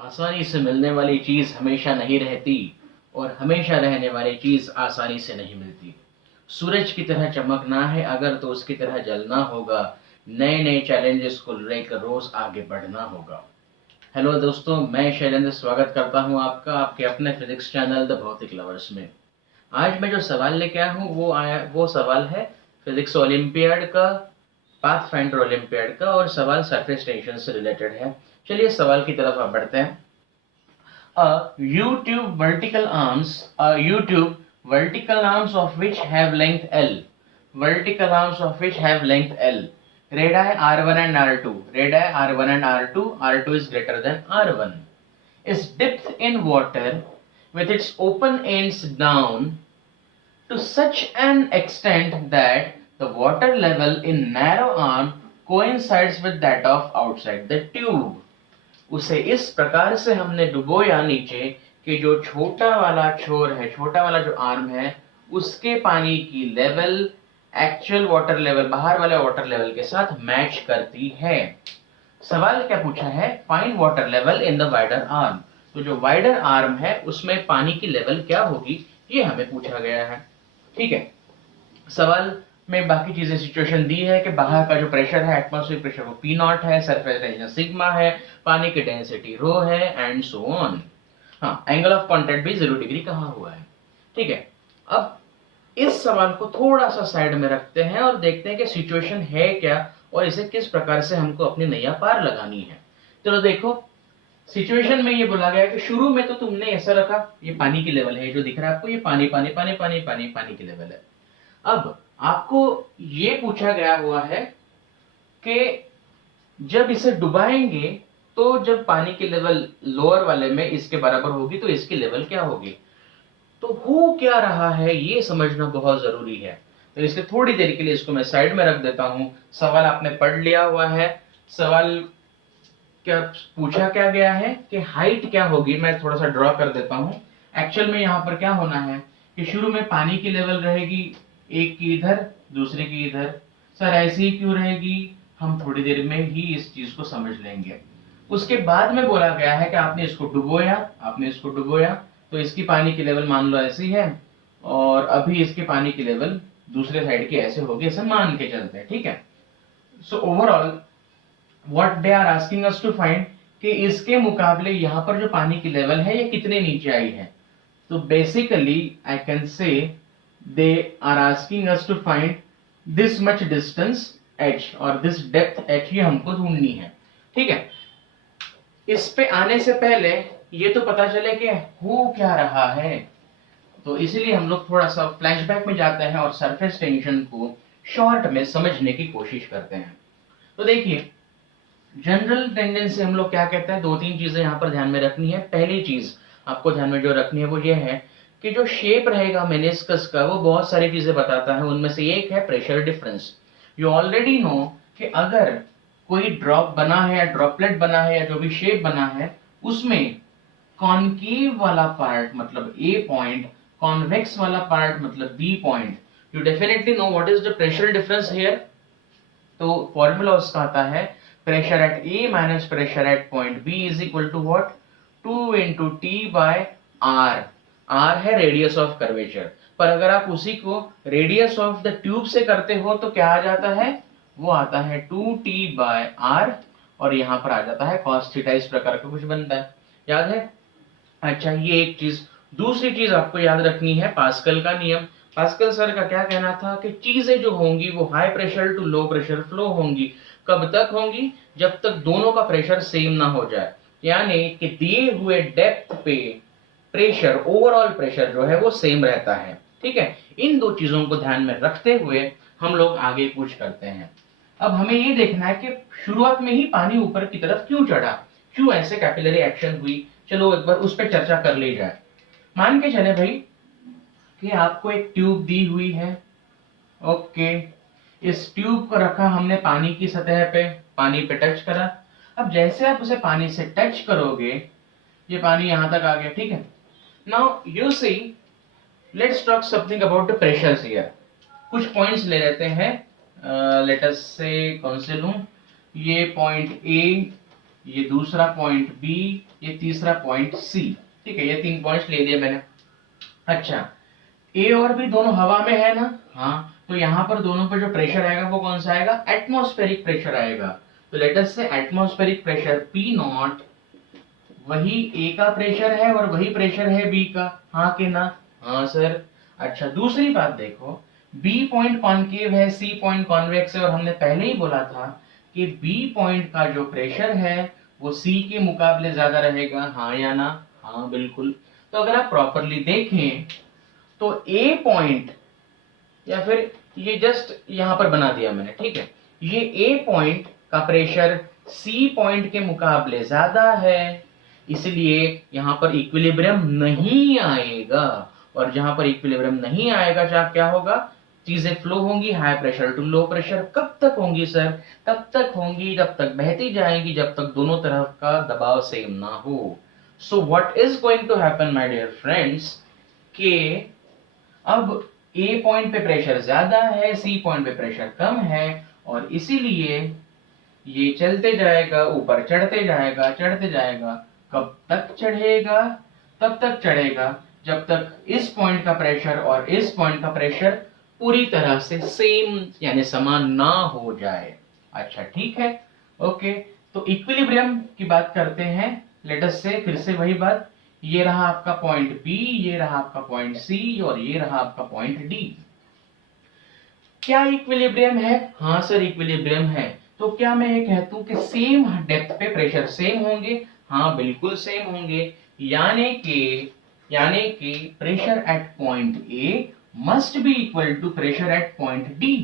आसानी से मिलने वाली चीज़ हमेशा नहीं रहती और हमेशा रहने वाली चीज़ आसानी से नहीं मिलती। सूरज की तरह चमकना है अगर तो उसकी तरह जलना होगा। नए नए चैलेंजेस को लेकर रोज आगे बढ़ना होगा। हेलो दोस्तों, मैं शैलेंद्र स्वागत करता हूं आपका आपके अपने फिजिक्स चैनल द भौतिक लवर्स में। आज मैं जो सवाल लेके आया हूं वो सवाल है फिजिक्स ओलंपियाड का, पाथफाइंडर ओलंपियाड का, और सवाल सरफेस टेंशन से रिलेटेड है। चलिए सवाल की तरफ आप बढ़ते हैं। YouTube vertical arms of which have length L. Vertical arms of which have length L. Radii R1 and R2. Radii R1 and R2. R2 is greater than R1. Is depth in water with its open ends down to such an extent that the water level in narrow arm coincides with that of outside the tube. उसे इस प्रकार से हमने डुबोया नीचे कि जो छोटा वाला छोर है, छोटा वाला जो आर्म है, उसके पानी की लेवल एक्चुअल वाटर लेवल, बाहर वाले वाटर लेवल के साथ मैच करती है। सवाल क्या पूछा है? Find water level in the wider arm. तो जो वाइडर आर्म है उसमें पानी की लेवल क्या होगी, ये हमें पूछा गया है। ठीक है, सवाल में बाकी चीजें सिचुएशन दी है कि बाहर का जो प्रेशर है, एटमॉस्फेरिक प्रेशर, वो P0 है, सरफेस टेंशन सिग्मा है, पानी की डेंसिटी रो है, एंड सो ऑन। हाँ, एंगल ऑफ कांटेक्ट भी 0 डिग्री कहा हुआ है। ठीक है, अब इस सवाल को थोड़ा सा साइड में रखते हैं और देखते हैं कि सिचुएशन है क्या और इसे किस प्रकार से हमको अपनी नैया पार लगानी है। चलो देखो, सिचुएशन में ये बोला गया कि शुरू में तो तुमने ऐसा रखा, ये पानी की लेवल है, जो दिख रहा है आपको, ये पानी पानी पानी पानी पानी पानी की लेवल है। अब आपको ये पूछा गया हुआ है कि जब इसे डुबाएंगे तो जब पानी की लेवल लोअर वाले में इसके बराबर होगी तो इसकी लेवल क्या होगी। तो हो क्या रहा है ये समझना बहुत जरूरी है। तो इसलिए थोड़ी देर के लिए इसको मैं साइड में रख देता हूं। सवाल आपने पढ़ लिया हुआ है। सवाल क्या पूछा क्या गया है कि हाइट क्या होगी। मैं थोड़ा सा ड्रॉ कर देता हूं। एक्चुअल में यहां पर क्या होना है कि शुरू में पानी की लेवल रहेगी, एक की इधर, दूसरे की इधर। सर ऐसी ही क्यों रहेगी, हम थोड़ी देर में ही इस चीज को समझ लेंगे। उसके बाद में बोला गया है कि आपने इसको डुबोया, तो इसकी पानी की लेवल मान लो ऐसी है और अभी इसकी पानी की लेवल दूसरे साइड की ऐसे होगी, ऐसे मान के चलते हैं। ठीक है, so overall what they are asking us to find कि इसके मुकाबले यहाँ पर जो पानी की लेवल है ये कितने नीचे आई है। तो basically I can say they are asking us to find this much distance h और दिस डेप्थ h, ये हमको ढूंढनी है। ठीक है, इस पे आने से पहले ये तो पता चले कि हो क्या रहा है, तो इसीलिए हम लोग थोड़ा सा फ्लैशबैक में जाते हैं और सरफेस टेंशन को शॉर्ट में समझने की कोशिश करते हैं। तो देखिए, जनरल टेंडेंसी हम लोग क्या कहते हैं, दो तीन चीजें यहाँ पर ध्यान में रखनी है। पहली चीज आपको ध्यान में जो रखनी है वो ये है कि जो शेप रहेगा मेनिस्कस का वो बहुत सारी चीजें बताता है। उनमें से एक है pressure difference. You already know कि अगर कोई ड्रॉप बना है या ड्रॉपलेट बना है या जो भी शेप बना है, उसमें कॉनकेव वाला पार्ट मतलब ए पॉइंट, कॉन्वेक्स वाला पार्ट मतलब B point. You definitely know what is the pressure difference here. तो फॉर्मूला उसका आता है pressure at A minus pressure at point B is equal to what, 2 into t by r। r है radius of curvature, पर अगर आप उसी को रेडियस ऑफ द ट्यूब से करते हो तो क्या आ जाता है, वो आता है 2t by r, और यहाँ पर आ जाता है cos थीटा। इस प्रकार का कुछ बनता है, याद है? अच्छा, ये एक चीज। दूसरी चीज आपको याद रखनी है पास्कल का नियम। पास्कल सर का क्या कहना था कि चीजें जो होंगी वो high pressure to low pressure flow होंगी। कब तक होंगी? जब तक दोनों का प्रेशर सेम ना हो जाए, यानी कि दिए हुए डेप्थ पे प्रेशर, ओवरऑल प्रेशर जो है वो सेम रहता है। ठीक है, इन दो चीजों को ध्यान में रखते हुए हम लोग आगे कुछ करते हैं। अब हमें ये देखना है कि शुरुआत में ही पानी ऊपर की तरफ क्यों चढ़ा, क्यों ऐसे कैपिलरी एक्शन हुई। चलो एक बार उस पर चर्चा कर ली जाए। मान के चले भाई कि आपको एक ट्यूब दी हुई है। ओके, इस ट्यूब को रखा हमने पानी की सतह पे, पानी पे टच करा। अब जैसे आप उसे पानी से टच करोगे, ये पानी यहां तक आ गया। ठीक है, now you see, let's talk something about the pressures here. कुछ पॉइंट्स ले लेते हैं। लेट अस से कौन से लूं, ये पॉइंट ए, ये दूसरा पॉइंट बी, ये तीसरा पॉइंट सी। ठीक है, ये 3 पॉइंट्स ले लिए मैंने। अच्छा, ए और बी दोनों हवा में है ना? हाँ, तो यहाँ पर दोनों पे जो प्रेशर आएगा वो कौन सा आएगा? एटमॉस्फेरिक प्रेशर आएगा। तो लेट अस से एटमॉस्फेरिक प्रेशर पी नॉट, वही ए का प्रेशर है और वही प्रेशर है बी का। हाँ कि ना? हाँ सर। अच्छा, दूसरी बात देखो, बी पॉइंट कॉनकेव है, सी पॉइंट कॉन्वेक्स है, और हमने पहले ही बोला था कि बी पॉइंट का जो प्रेशर है वो सी के मुकाबले ज्यादा रहेगा। हाँ या ना? हाँ बिल्कुल। तो अगर आप प्रॉपरली देखें तो ए पॉइंट, या फिर ये जस्ट यहां पर बना दिया मैंने, ठीक है, ये ए पॉइंट का प्रेशर सी पॉइंट के मुकाबले ज्यादा है, इसलिए यहां पर इक्विलिब्रियम नहीं आएगा। और जहां पर इक्विलिब्रियम नहीं आएगा, क्या होगा? चीजें फ्लो होंगी high pressure to low pressure. कब तक होंगी सर? तब तक होंगी जब तक बहती जाएंगी, जब तक दोनों तरफ का दबाव सेम ना हो। So what is going to happen my dear friends, के अब ए पॉइंट पे प्रेशर ज्यादा है, सी पॉइंट पे प्रेशर कम है, और इसीलिए ये चलते जाएगा, ऊपर चढ़ते जाएगा, चढ़ते जाएगा। कब तक चढ़ेगा? तब तक चढ़ेगा जब तक इस पॉइंट का प्रेशर और इस पॉइंट का प्रेशर पूरी तरह से सेम यानी समान ना हो जाए। अच्छा ठीक है, ओके। तो इक्विलिब्रियम की बात करते हैं। लेट अस से फिर से वही बात, ये रहा आपका पॉइंट बी, ये रहा आपका पॉइंट सी, और ये रहा आपका पॉइंट डी। क्या इक्विलिब्रियम है? हाँ सर इक्विलिब्रियम है। तो क्या मैं ये कहता हूं कि सेम डेप्थ पे प्रेशर सेम होंगे? हाँ बिल्कुल सेम होंगे। यानी कि pressure at point A must be equal to pressure at point D.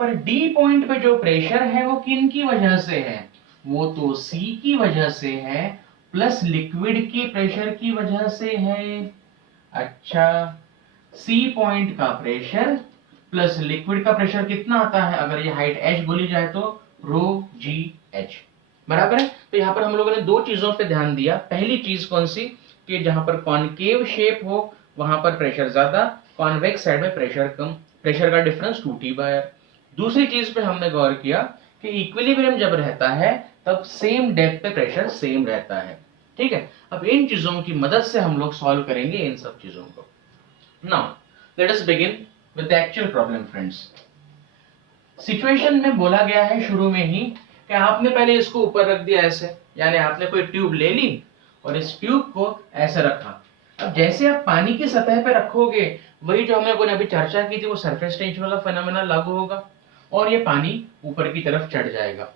पर डी पॉइंट पे जो प्रेशर है वो किन की वजह से है? वो तो सी की वजह से है, प्लस लिक्विड के प्रेशर की वजह से है। अच्छा, सी पॉइंट का प्रेशर प्लस लिक्विड का प्रेशर कितना आता है? अगर ये हाइट h बोली जाए तो रो जी एच, बराबर है। तो यहाँ पर हम लोगों ने दो चीजों पे ध्यान दिया। पहली चीज कौन सी? कि जहां पर कॉनकेव शेप हो वहां पर प्रेशर ज्यादा, कॉन्वेक्स साइड में प्रेशर कम, प्रेशर का डिफरेंस 2T/r। दूसरी चीज पे हमने गौर किया कि इक्विलिब्रियम जब रहता है तब सेम डेप्थ पे प्रेशर सेम रहता है। ठीक है, अब इन चीजों की मदद से हम लोग सॉल्व करेंगे इन सब चीजों को। Now let us begin with the actual problem friends. Situation में बोला गया है शुरू में ही कि आपने पहले इसको ऊपर रख दिया ऐसे, यानी आपने कोई ट्यूब ले ली और इस ट्यूब को ऐसे रखा। अब जैसे आप पानी की सतह पे रखोगे, वही जो हम लोगों ने अभी चर्चा की थी वो सरफेस टेंशन वाला फेनोमेना लागू होगा और ये पानी ऊपर की तरफ चढ़ जाएगा।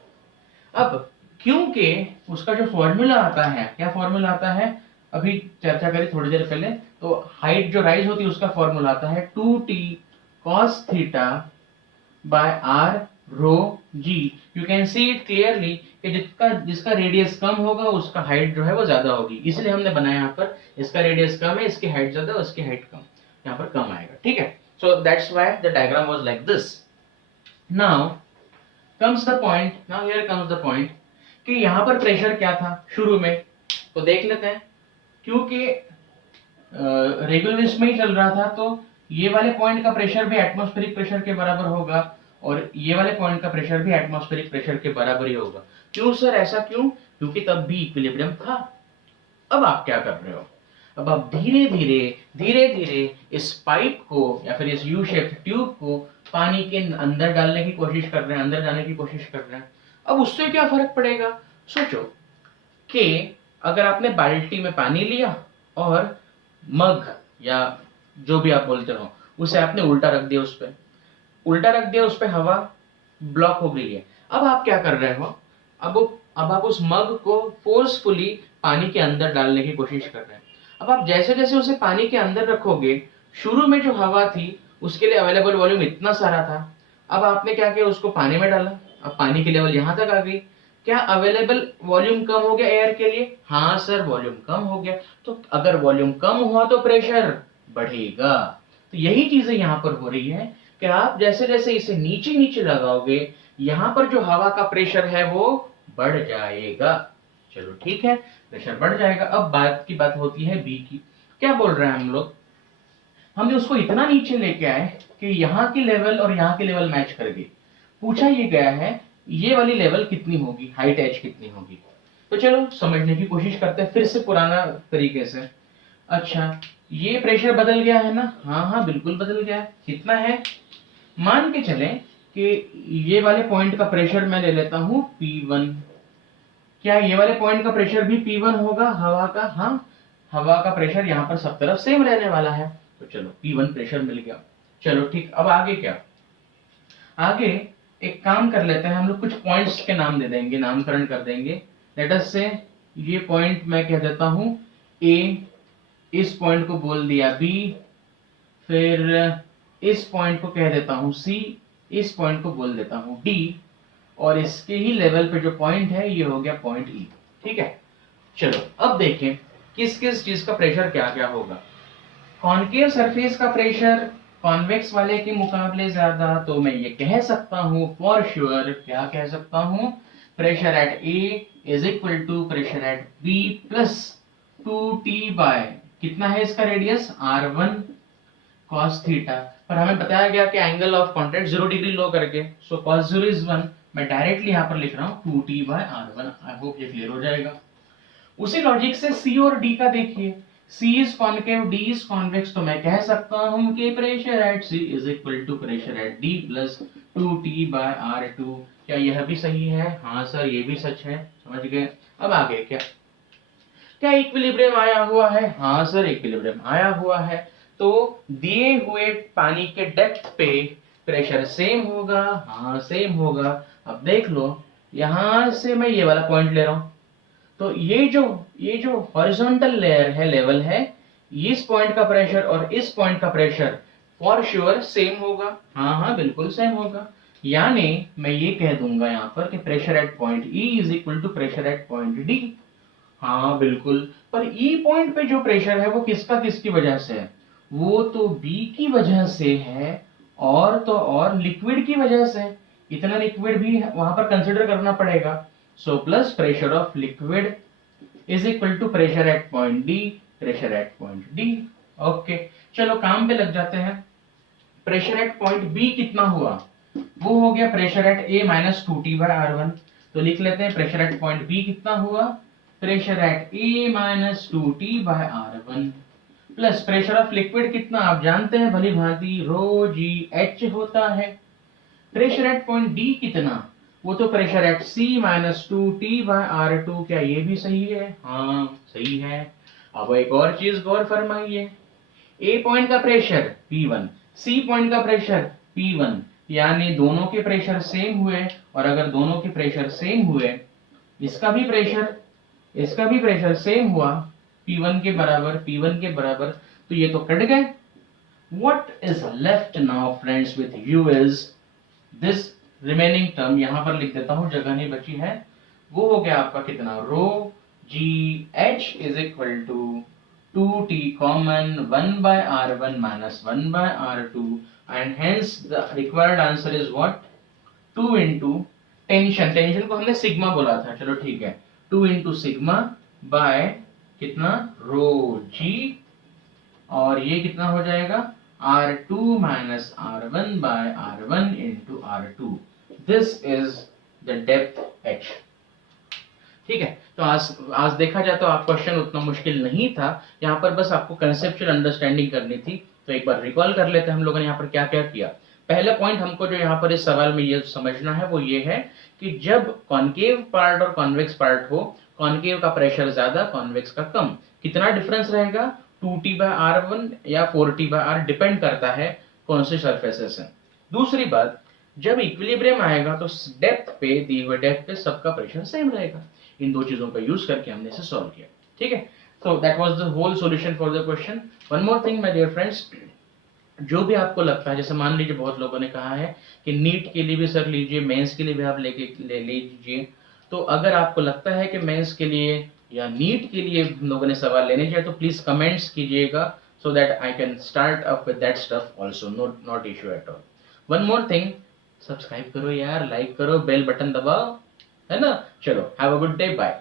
अब क्योंकि उसका जो फॉर्मूला आता है, क्या फॉर्मूला आता है? अभी चर्चा करी थोड़ी देर पहले, तो हाइट जो राइज होती है उसका फॉर्मूला आता है 2t cos theta by r rho g। You can see it clearly कि जिसका रेडियस कम होगा उसका हाइट जो है वो ज्यादा होगी, इसलिए हमने बनाया यहाँ पर इसका रेडियस कम है, इसकी हाइट ज्यादा, उसकी हाइट कम, यहाँ पर कम आएगा। ठीक है, so that's why the diagram was like this. Now comes the point, now here comes the point कि यहाँ पर प्रेशर क्या था शुरू में, तो देख लेते हैं। क्योंकि रेगुलर में ही चल रहा था तो ये वाले पॉइंट का प्रेशर भी एटमॉस्फेरिक प्रेशर के बराबर होगा और ये वाले पॉइंट का प्रेशर भी एटमॉस्फेरिक प्रेशर के बराबर ही होगा। क्यों सर, ऐसा क्यों? क्योंकि तब भी इक्विलिब्रियम था। अब आप क्या कर रहे हो? अब आप धीरे धीरे इस पाइप को या फिर इस यू शेप ट्यूब को पानी के अंदर डालने की कोशिश कर रहे हैं, अंदर जाने की कोशिश कर रहे हैं। अब उससे क्या फर्क पड़ेगा? सोचो कि अगर आपने बाल्टी में पानी लिया और मग या जो भी आप बोलते हो उसे आपने उल्टा रख दिया, उस पे हवा ब्लॉक हो गई है। अब आप क्या कर रहे हो? अब आप उस मग को फोर्सफुली पानी के अंदर डालने की कोशिश कर रहे हैं। अब आप जैसे जैसे उसे पानी के अंदर रखोगे, शुरू में जो हवा थी उसके लिए अवेलेबल वॉल्यूम इतना सारा था, अब आपने क्या किया? उसको पानी में डाला, अब पानी की लेवल यहां तक आ गई। क्या अवेलेबल वॉल्यूम कम हो गया एयर के लिए? हाँ सर, वॉल्यूम कम हो गया। तो अगर वॉल्यूम कम हुआ तो प्रेशर बढ़ेगा। तो यही चीजें यहाँ पर हो रही है कि आप जैसे जैसे इसे नीचे नीचे लगाओगे, यहाँ पर जो हवा का प्रेशर है वो बढ़ जाएगा। चलो ठीक है, प्रेशर बढ़ जाएगा। अब बात होती है बी की। क्या बोल रहे हैं हम लोग? हमने उसको इतना नीचे लेके आए कि यहाँ की लेवल और यहाँ की लेवल मैच कर गई। पूछा ये गया है ये वाली लेवल कितनी होगी, हाइट h कितनी होगी। तो चलो समझने की कोशिश करते हैं फिर से पुराना तरीके से। अच्छा, ये प्रेशर बदल गया है ना? हाँ हाँ बिल्कुल बदल गया है। कितना है? मान के चलें कि ये वाले पॉइंट का प्रेशर मैं ले लेता हूं P1। क्या ये वाले पॉइंट का प्रेशर भी P1 होगा हवा का? हाँ, हवा का प्रेशर यहाँ पर सब तरफ सेम रहने वाला है। तो चलो P1 प्रेशर मिल गया। चलो ठीक, अब आगे क्या? आगे एक काम कर लेते हैं, हम लोग कुछ पॉइंट्स के नाम दे देंगे, नामकरण कर देंगे। लेट अस से ये पॉइंट मैं कह देता हूं A, इस पॉइंट को बोल दिया B, फिर इस पॉइंट को कह देता हूं C, इस पॉइंट को बोल देता हूं D, और इसके ही लेवल पे जो पॉइंट है ये हो गया पॉइंट E। ठीक है, चलो अब देखें किस किस चीज का प्रेशर क्या क्या होगा। कॉनकेव सरफेस का प्रेशर कॉन्वेक्स वाले के मुकाबले ज्यादा, तो मैं ये कह सकता हूं फॉर श्योर, क्या कह सकता हूं? Pressure at A is equal to pressure at B plus 2T by कितना है इसका रेडियस? R1 cos theta. पर हमें बताया गया कि एंगल ऑफ कॉन्टैक्ट 0 डिग्री लो करके, सो cos 0 इज 1। मैं डायरेक्टली यहाँ पर लिख रहा हूँ 2T by R1। I hope ये क्लियर हो जाएगा। उसी लॉजिक से C और D का देखिए। C is concave, D is convex, तो मैं कह सकता हूँ कि pressure at C is equal to pressure at D plus 2T by R2। क्या यह भी सही है? हाँ सर, ये भी सच है। समझ गए? अब आगे क्या? क्या इक्विलिब्रियम आया हुआ है? हाँ सर, इक्विलिब्रियम आया हुआ है। तो दिए हुए पानी के डेप्थ पे प्रेशर सेम होगा? हाँ सेम होगा। अब देख लो, यहां से मैं ये वाला पॉइंट ले रहा हूं, तो ये जो हॉरिजॉन्टल लेयर है, लेवल है, इस पॉइंट का प्रेशर और इस पॉइंट का प्रेशर फॉर श्योर सेम होगा। हाँ हाँ बिल्कुल सेम होगा। यानी मैं ये कह दूंगा यहाँ पर कि pressure at point E is equal to pressure at point D। हाँ बिल्कुल, पर ई पॉइंट पे जो प्रेशर है वो किसकी वजह से है? वो तो बी की वजह से है, और तो और लिक्विड की वजह से। इतना लिक्विड भी वहां पर कंसिडर करना पड़ेगा। So plus pressure of liquid is equal to pressure at point D, pressure at point D. Okay, चलो काम पे लग जाते हैं। प्रेशर एट पॉइंट बी कितना हुआ? वो हो गया pressure at A minus 2T by R1। तो लिख लेते हैं प्रेशर एट पॉइंट बी कितना हुआ? Pressure at A minus 2T by R1 plus pressure of liquid कितना आप जानते हैं भली भांति, रो जी एच होता है। प्रेशर एट पॉइंट D कितना? वो तो pressure at C minus 2T by R2। क्या ये भी सही है? हाँ सही है। अब एक और चीज गौर फरमाइए, A पॉइंट का प्रेशर P1, C पॉइंट का प्रेशर P1, यानी दोनों के प्रेशर सेम हुए, और अगर दोनों के प्रेशर सेम हुए, इसका भी प्रेशर सेम हुआ P1 के बराबर, तो ये तो कट गए। What is left now friends with you is this remaining term, यहां पर लिख देता हूं, जगह नहीं बची है। वो हो गया आपका कितना? Rho g h is equal to 2T common 1 by R1 minus 1 by R2, and hence the required answer is what? 2 into tension को हमने सिग्मा बोला था, चलो ठीक है, 2 into सिग्मा बाय कितना? रो जी, और ये कितना हो जाएगा? R2 minus R1 by R1 into R2। This is the depth H। ठीक है, तो आज देखा जाए तो आप क्वेश्चन उतना मुश्किल नहीं था, यहाँ पर बस आपको कंसेप्चुअल अंडरस्टैंडिंग करनी थी। तो एक बार रिकॉल कर लेते हैं हम लोगों ने यहाँ पर क्या क्या किया। पहला पॉइंट हमको जो यहाँ पर इस सवाल में ये समझना है वो ये है कि जब कॉनकेव पार्ट और कॉन्वेक्स पार्ट हो, कॉनकेव का प्रेशर ज्यादा, कॉन्वेक्स का कम, कितना डिफरेंस रहेगा? 2T बाय R1 या 4T बाय R, डिपेंड करता है कौन से सरफेसेस है। दूसरी बात, जब इक्विलिब्रियम आएगा तो डेप्थ पे, दी हुए डेप्थ पे सबका प्रेशर सेम रहेगा। इन दो चीजों का यूज करके हमने इसे सॉल्व किया। ठीक है, so that was the whole solution for the question. One more thing my dear friends, जो भी आपको लगता है, जैसे मान लीजिए बहुत लोगों ने कहा है कि नीट के लिए भी सर लीजिए, मेंस के लिए भी आप ले लीजिए, तो अगर आपको लगता है कि मेंस के लिए या नीट के लिए हम लोगों ने सवाल लेने चाहिए तो प्लीज कमेंट्स कीजिएगा, so that I can start up with that stuff also, not issue at all. One more thing, subscribe करो यार, लाइक करो, बेल बटन दबाओ, है ना। चलो, have a good day, bye.